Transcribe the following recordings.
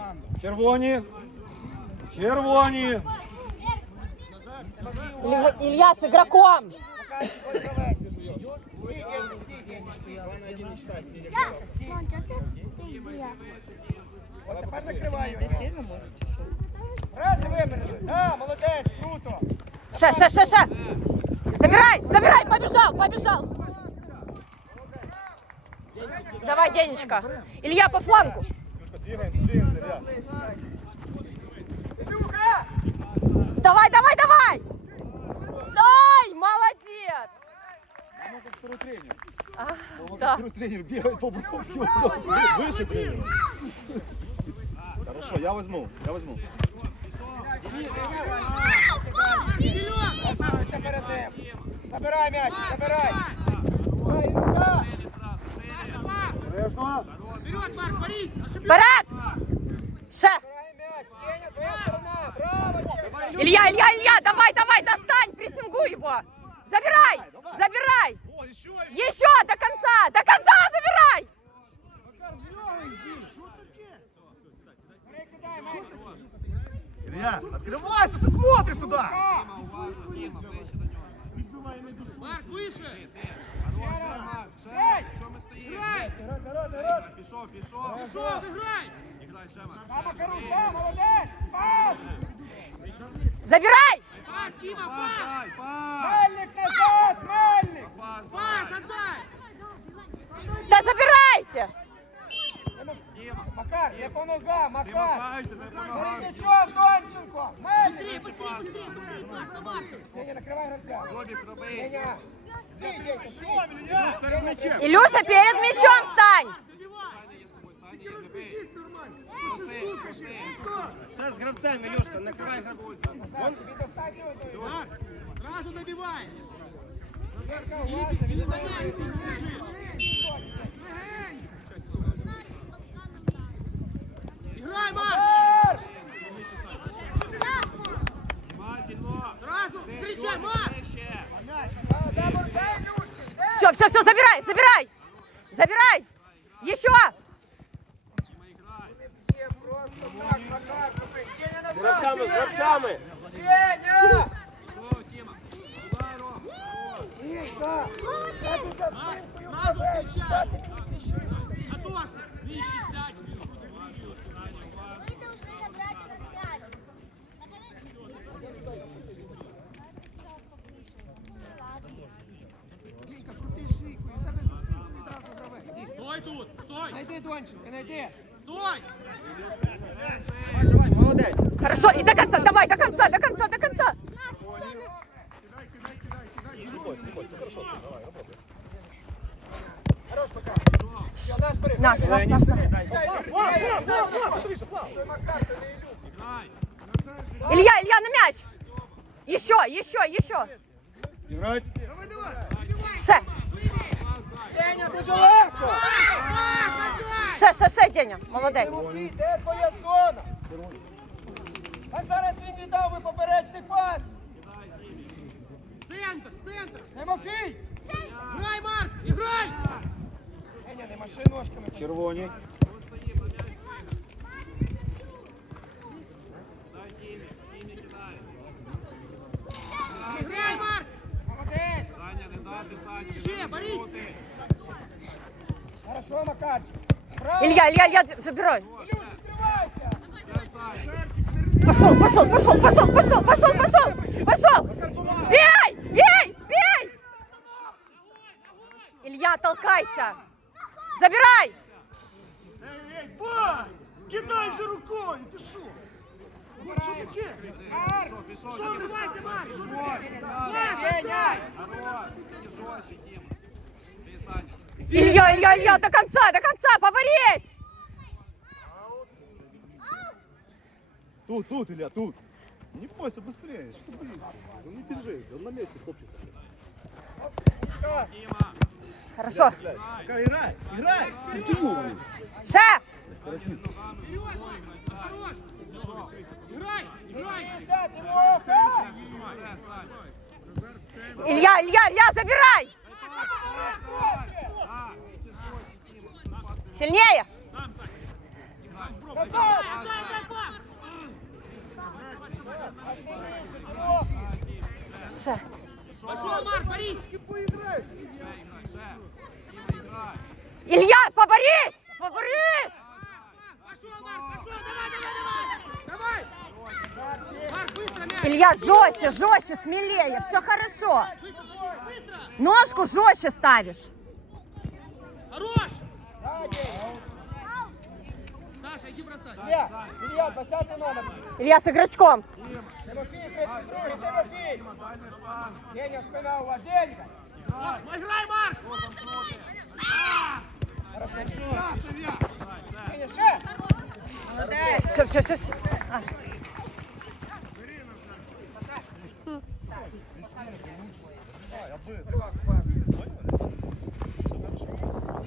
команду. Червоні. Червоні. Илья- Илья с игроком. Пока ось гравець. Стій, Денис, стій, Денис, стій. Главное, один не считай, стій, як гравець. От тепер закривай його. Раз і вибережи. Да, молодець, круто. Ше, ше, ше, ше. Забирай, забирай, побежал, побежал. Давай, Денечка. Илья по флангу. Давай, давай, давай. Дай, молодец. Ну, как второй тренер. А, как да. второй тренер бегает по бровке, выше тренера. Хорошо, я возьму, я возьму. Забирай м'яч, забирай. Ой, Илюха! Бережно. Вперед. Браво, Деня. Илья, Илья, Илья, давай, давай, достань, прессингуй его. Забирай, забирай. Еще, до конца, до конца забирай. Илья, открывайся, ты смотришь туда Марк, вище! Грай! Грай! Народ, народ. Пішов, пішов! Пішов, грай! І грай ще Марк. Да, Макаруш, да, молодець. Пас. Забирай. Пас, Діма, пас! Дай, пас! Мельник назад, Мельник. Пас, пас, отдай! Да забирайте. Діма! Макар, не по ногам, Ти Макар. макайся, не Бери помагай! м'ячом, Донченко. Мельник. Пас, Деня, накривай гравця. Робі, пробий! Деня. Стій, Деня, стій. Перед м'ячем! Илюша, перед мячом встань. Все с гравцами, Илюшка, накрывай гравцами. Назад, тобі достатньо той. Марк, зразу добивай! Назарка, уважно, він Грай, Марк! Все, все, все, забирай, забирай. Забирай. Еще. Діма, іграй! Є просто так, Макар, роби. Деня назад. С гравцами, с Деня. Найди Донченка, найди. Стой! Давай, давай, молодец. Хорошо, и до конца, давай, до конца, до конца, до конца. Хорош. Все, наш. Наш, наш, наш! Илья, Илья, на мяч. Еще, еще, еще. Играть. Ше, Деня, дуже легко. ше, ше, ше, Деня, молодець. Тимофій, де твоя зона? А зараз він віддав ви поперечний пас. Центр! Центр! Тимофій! Грай, Марк! І грай! Деня, не маши ножками. Червоні. Ще, Борис. Хорошо, Макарчик. Илья, Илья, Илья, забирай. Пошел, пошел, пошел, пошел, пошел, пошел, пошел, пошел. Бей, бей, бей. Илья, толкайся. Забирай. Эй, эй, ба! Кидай вже рукою, ти що? Ну, що таке? Пішов, пішов! Що ви знаєте, Марк? Що таке? Деня. Хорош! Не жорстче, Діма! Ти, Саня! Илья, Илья, Илья, до конца, до конца, поборись. Тут, тут, Илья, тут. Не бойся, быстрее. Что ты боишься? Он не бежит, он на месте топчется. Діма! Хорошо. Пока играй, играй. И ты уровень. Ше. Хорош! Илья, Илья, Илья, забирай. Сильнее. Ще. Пошел, Марк, Борис! Илья, поборись! Поборись! Пошел, Марк, пошел, давай, давай, давай! Давай! Марк, быстро мяч! Илья, жестче, жестче, смелее, все хорошо. Ножку жестче ставишь. Хорош! Саша, иди бросай! Илья, Илья, 20 номер. Илья с игрочком. Тимофій, 32, Тимофій. Деня, спина у вас, Денька. Играй, Марк! Деня, ще. Все, все, все, все. А. Назад,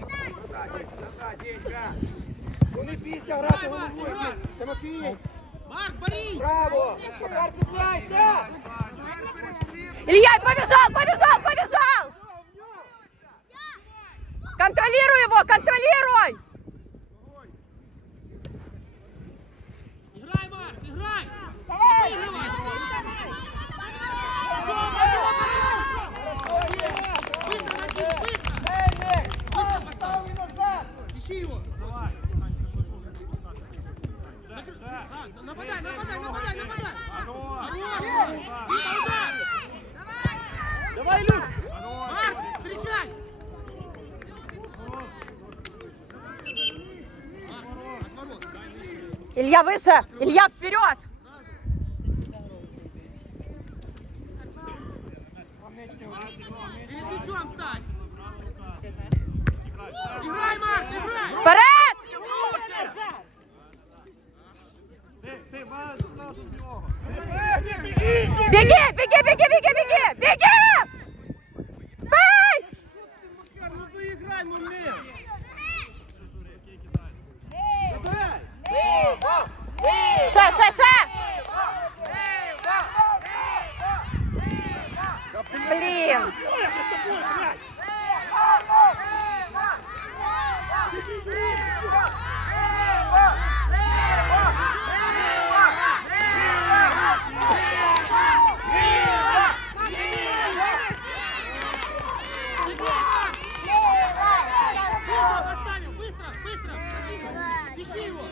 Денька. Ну не бійся грати головою. Тимофій, Марк, Борис! браво. Макар, цепляйся. Илья, побежал, побежал, побежал! Контролируй его, контролируй! Выше, Илья вперед! Играй, Марк, играй! Вперед! Ти, ти, маєш сразу в нього. Беги, беги, беги, беги, беги! Беги! Бей! Ну заіграй момент! Ше, ше, ше! Блин! Быстро поставил, быстро, быстро! Ищи его!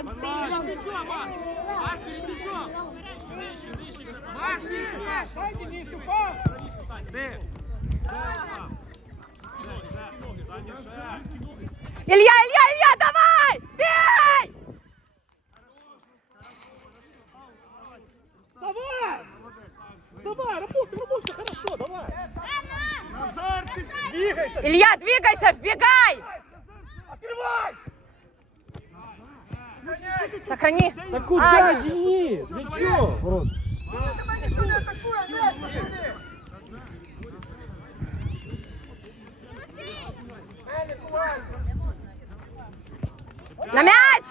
Перед мячом, Марк! Марк, перед мячом! Марк, быстро! Дай Денису пас. Илья, Илья, Илья, давай! Бей! Давай! Давай, работай, работай, все хорошо, давай! Назар, ты двигайся! Илья, двигайся, вбегай! Открывай. Сохрани. Да куда, Денис? Ты чё? Никто не атакує, На мяч!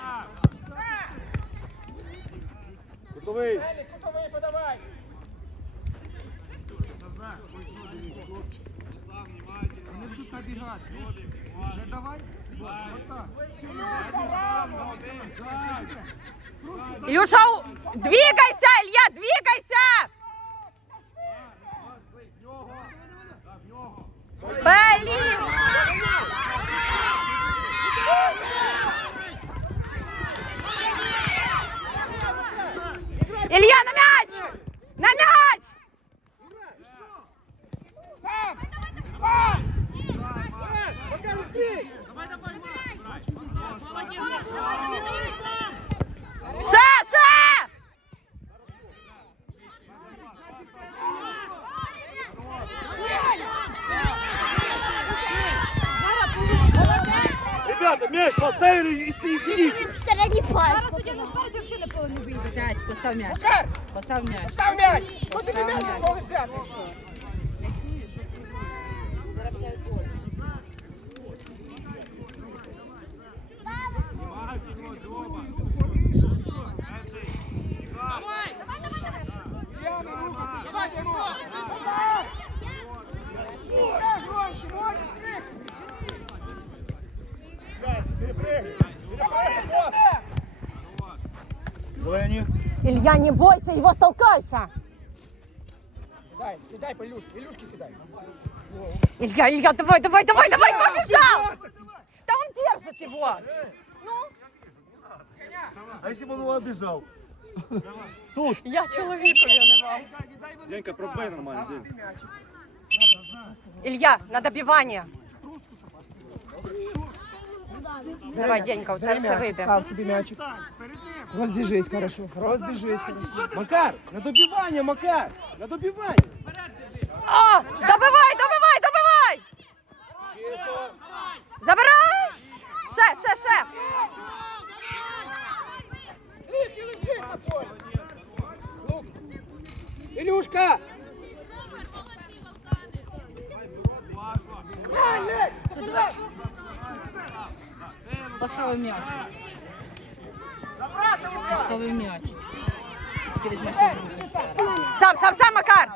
Мельник, кутовий подавай. Не будуть набігати. Не давай. Илюша, двигайся, Илья, двигайся! Блин! Илья, на мяч! На мяч! Сам. Пас. Макар, уйди. Давай, давай, Марк! Молодец! Саша! Ребята, мяч поставили и сидите. сидите. Середній парк. Сядь, постав мяч. Макар, Постав мяч. став м'яч. Ну тобі м'яч не змогли взяти. Илья, не бойся, его толкайся. Кидай, кидай по Илюшке, Илюшке кидай. Илья, Илья, давай, давай, давай, давай, побежал! Да он держит его. А якщо б він обіжав? Тут. Я чоловікові не вам. Денька, пробей нормально, День. Илья, на добивание. Давай, Денька, у тебе все вийде. Став собі м'ячик. Розбіжись, хорошо. Розбіжись, хорошо. Макар, на добивання, Макар! На добивання! А, добивай, добивай, добивай! Забирай! Ще, ще, ще! Лик, лежить на Поставив м'яч. Поставив м'яч. Тільки візьмеш на другу. Сам, сам, сам, Макар!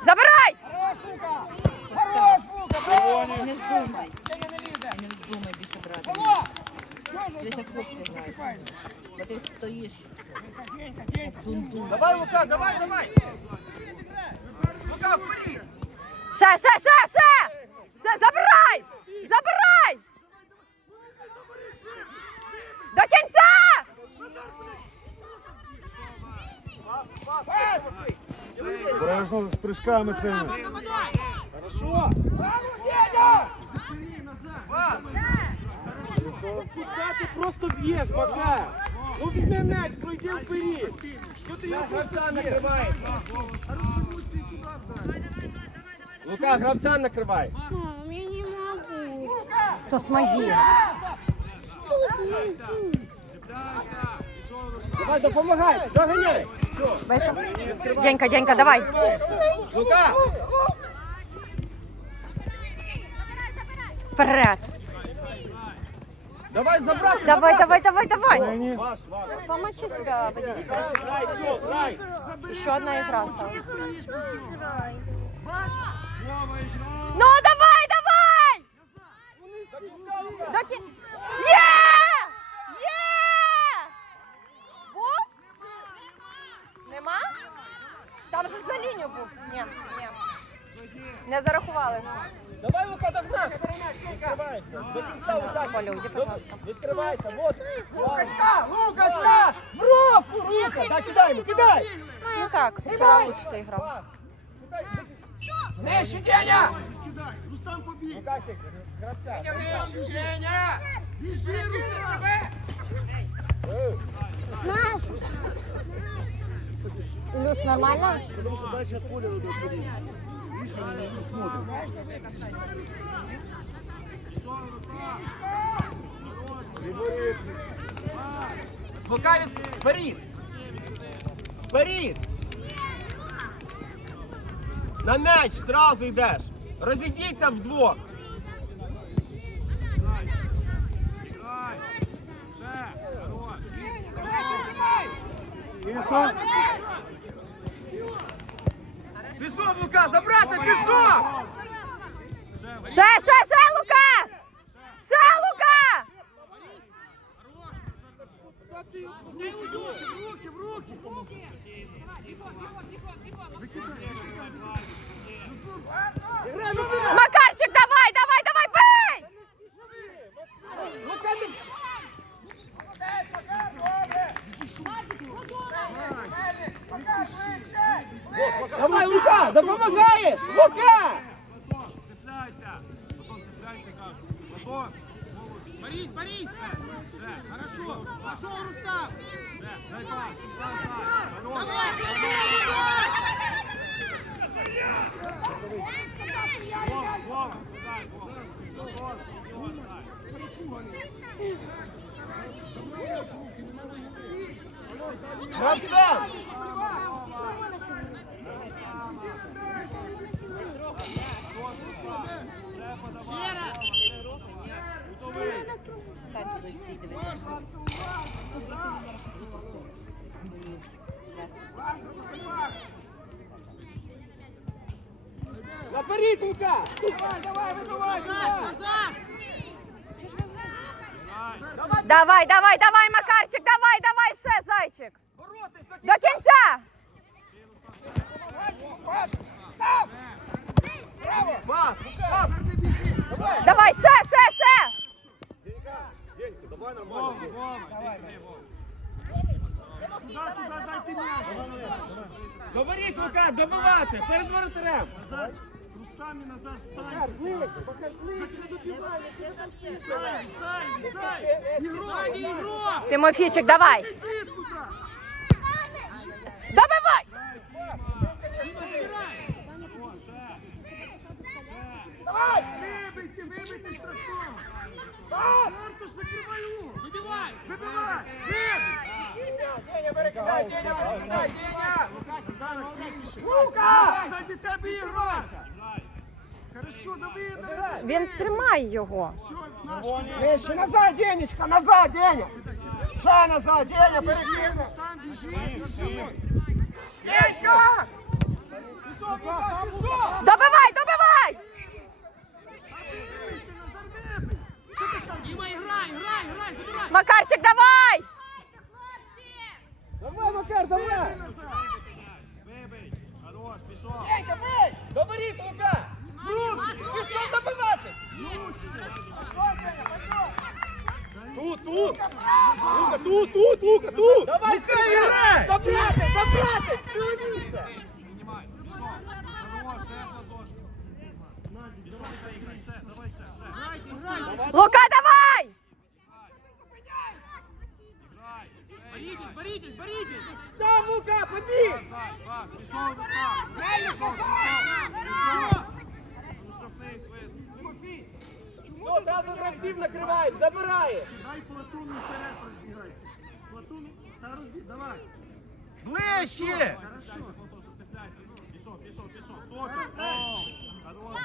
Забирай! Хорош, Лука! Хорош, Лука! Не вздумай. Не вздумай більше брати. Алло! Чого ж Дивись, як хлопці грають. Бо ти стоїш. Денька, Денька! як Дун-дун. Давай, Лука, давай, давай. Лука, вперед. Ще, ще, ще, ще! Ще, забирай! Забирай! Обережно з прыжками цими. Хорошо. Браво, Деня! Пас. Куда ти просто б'єш, Макар? Ну візьми м'яч, пройди вперед. Що ти його просто б'єш? Лука, гравця накривай. Мам, я не могу. То смоги. Давай, допомагай, доганяй. Вийшов. Денька, Денька, давай. Лука, Вперед. давай забрати. Давай, забрати. давай, давай, давай. Помочи себя грай. Еще одна игра осталась. Ну, давай, давай! До Даня був? Ні, ні. Не зарахували. Давай, Лука, догнай! Відкривайся. Записав З пожалуйста. Відкривайся, вот. Лукачка, Лукачка! В ровку, Рука! Дай кидай, ну, кидай! Ну так, вчора лучше ти грав. Нижче, Деня! Кидай, Рустам побіг! Лукасик, гравця. Женя! Біжи! Илюш, нормально? Потому что дальше от поля надо уходить. Видишь, они не смотрят. Лука, вперед. Вперед. На м'яч сразу йдеш. Розійдіться вдвох. Пішов, Лука, забрати, пішов! Ще, ще, ще, Лука! Ще, Лука! Макарчик, давай, давай, давай, бей! Лука, ти... Давай, Лука, допомагаєш! Лука! Цепляйся! Потом цепляйся, кажу. Потом. Борись, борись! Все, хорошо. Пошел, Рустам! Дай пас. Пас. Хорош. Вова, Вова, Вова. Вова, Стань туди, стій, Давай, давай! Давай, давай, давай, Макарчик, давай, давай ще, зайчик! До кінця! Сам! Браво! Пас! Пас! Ще, ще! Денька, Денька, давай нормально. Туда, туда, дайте мяч. Говоріть, Лука, добивати, перед воротарем. Рустами назад встань. Висай, висай, висай. Игрок. Тимофійчик, давай! Добивай! Давай! Вибийте, вибийте штрафного! Мартуш, закривай угол! Вибивай! Вибивай! Вибий! Деня, перекидай, Деня, перекидай, Деня. Лука! Заді тебе ігра! Хорошо, дави, дави! Він тримає його. Все, наш кидай. Нижче, назад, Денечка, назад, Деня. Ще назад, Деня, перекину. Там біжи, біжи! Денька! Добивай, Став, Лука, побіг. Все, зразу гравців накриваєш, забираєш. Дай Платону вперед розбігайся. Платону, та розбіг, давай. Ближче. Хорошо.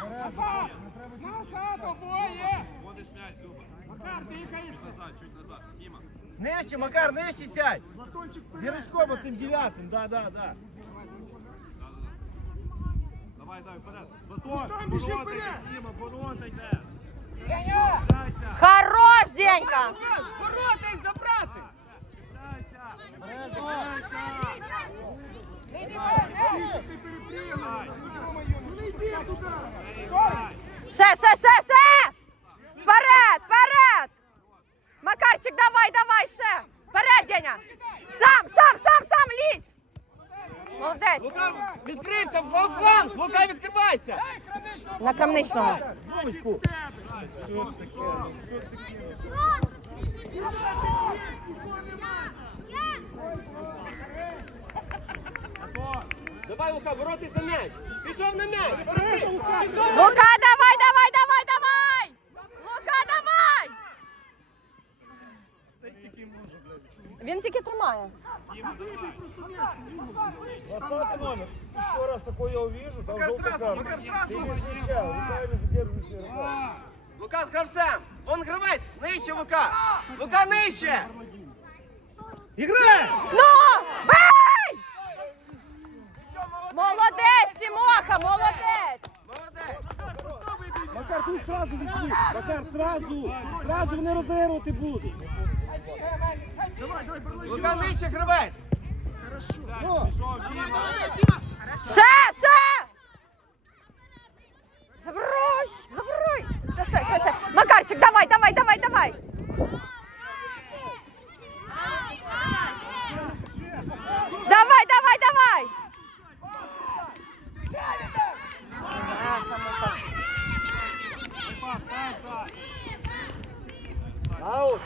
Назад! Назад обоє! Макар, дихаєшся. Нижче, Макар, нижче сядь. Платончик вперед. Зірочком оцим дев'ятим, да, да, да. Там біжи вперед. Хорош, Денька! Ворота їх забрати. Тише, ти перепригнув. Ну не йди туди. Ще, ще, ще, ще! Вперед, вперед! Макарчик, давай, давай, ще! Вперед, Деня! Сам, сам, сам, сам лізь! Молодець! Лука відкрився в фланг. Лука, відкривайся. На Камничного. Зновочку. Давай, Лука, вороти за м'яч. Пішов на м'яч. Перекрив. Пішов. Лука, тримає. 20 номер. Еще раз такое я увижу, там желтая карта. Макар, сразу. Лука, Лука, держишь Лука з гравцем. Вон гравець. Нижче, Лука. Лука, нижче. Іграй! Ну! Бей! Молодець, Тимоха, молодець! Молодець. Макар, тут сразу візьми. Макар, сразу. Сразу вони розігрувати будуть. Давай, давай, Барлай. Лука, нижче, гравець. Ну, Ще, ще! Забирай, забирай! Та ще, ще, ще. Макарчик, давай, давай, давай, давай! Давай, давай, давай! Аут.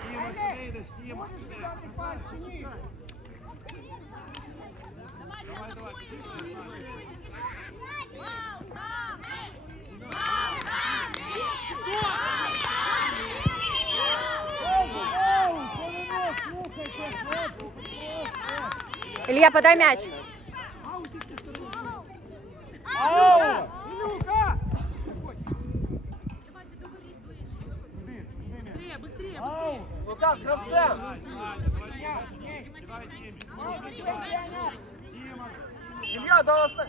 Илья, подай мяч. Аут. Лука з гравцем. Илья, до оста...